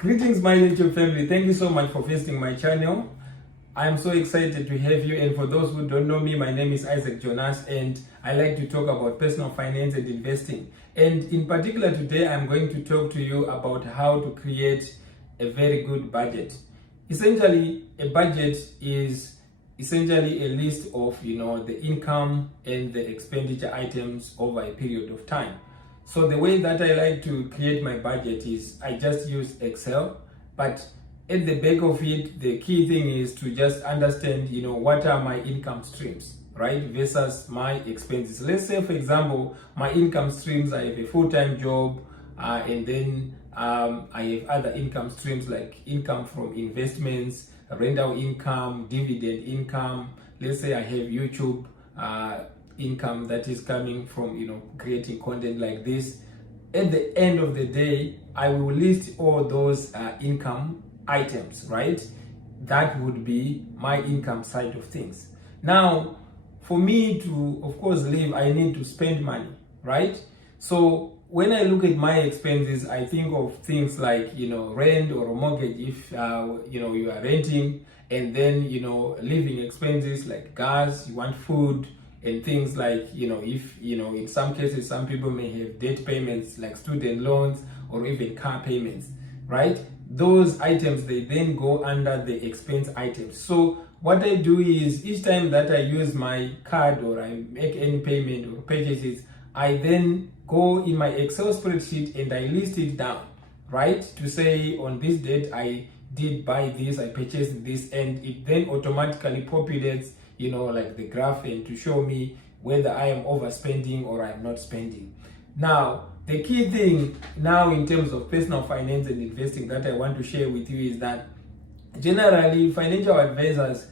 Greetings, my YouTube family. Thank you so much for visiting my channel. I am so excited to have you. And for those who don't know me, my name is Isaac Jonas, and I like to talk about personal finance and investing. And in particular, today I'm going to talk to you about how to create a very good budget. Essentially, a budget is essentially a list of the income and the expenditure items over a period of time. So the way that I like to create my budget is I just use Excel, but at the back of it, the key thing is to just understand, what are my income streams, right? Versus my expenses. Let's say, for example, my income streams, I have a full-time job, and then I have other income streams like income from investments, rental income, dividend income. Let's say I have YouTube income that is coming from creating content like this. At the end of the day, I will list all those income items, right? That would be my income side of things. Now, for me to of course live, I need to spend money, right? So when I look at my expenses, I think of things like rent or a mortgage if you are renting, and then living expenses like gas, you want food, and things like if in some cases some people may have debt payments like student loans or even car payments, right? Those items, they then go under the expense items. So what I do is each time that I use my card or I make any payment or purchases, I then go in my Excel spreadsheet and I list it down, right? To say on this date I did buy this, I purchased this, and it then automatically populates like the graph, and to show me whether I am overspending or I'm not spending. Now, the key thing now in terms of personal finance and investing that I want to share with you is that generally financial advisors,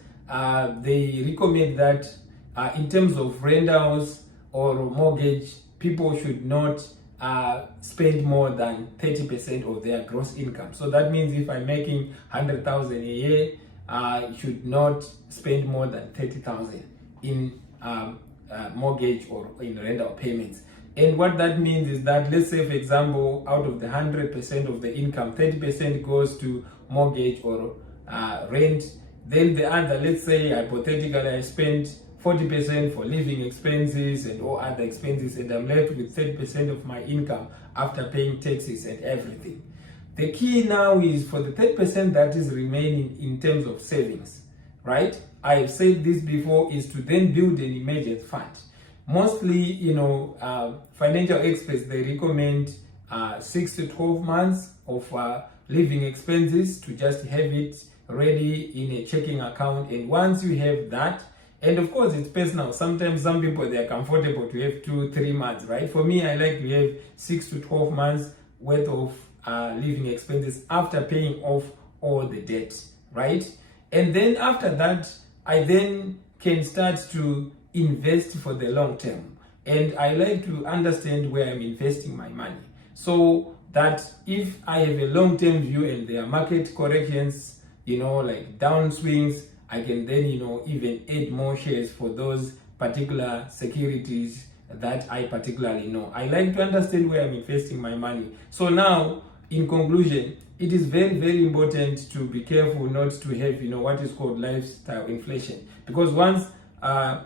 they recommend that in terms of rentals or mortgage, people should not spend more than 30% of their gross income. So that means if I'm making 100,000 a year, should not spend more than 30,000 in mortgage or in rental payments. And what that means is that, let's say for example, out of the 100% of the income, 30% goes to mortgage or rent. Then the other, let's say hypothetically, I spent 40% for living expenses and all other expenses, and I'm left with 30% of my income after paying taxes and everything. The key now is for the 30% that is remaining in terms of savings, right? I have said this before, is to then build an emergency fund. Mostly, financial experts, they recommend 6 to 12 months of living expenses to just have it ready in a checking account. And once you have that, and of course it's personal, sometimes some people, they are comfortable to have 2-3 months, right? For me, I like to have 6 to 12 months worth of living expenses after paying off all the debt, right? And then after that, I then can start to invest for the long term. And I like to understand where I'm investing my money, so that if I have a long-term view and there are market corrections, like downswings, I can then even add more shares for those particular securities that I particularly know. I like to understand where I'm investing my money. So now, in conclusion, it is very, very important to be careful not to have what is called lifestyle inflation, because once I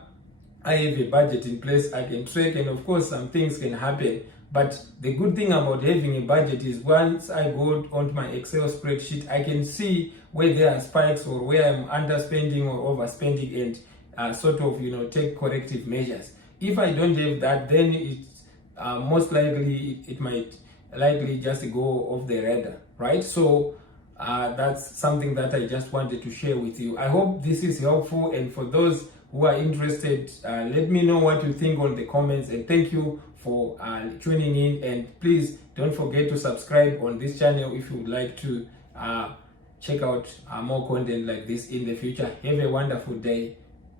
have a budget in place, I can track, and of course some things can happen. But the good thing about having a budget is once I go onto my Excel spreadsheet, I can see where there are spikes or where I'm underspending or overspending, and sort of take corrective measures. If I don't have that, then it's most likely it might likely just go off the radar, right? So that's something that I just wanted to share with you. I hope this is helpful, and for those who are interested, let me know what you think on the comments, and thank you for tuning in. And please don't forget to subscribe on this channel if you would like to check out more content like this in the future. Have a wonderful day.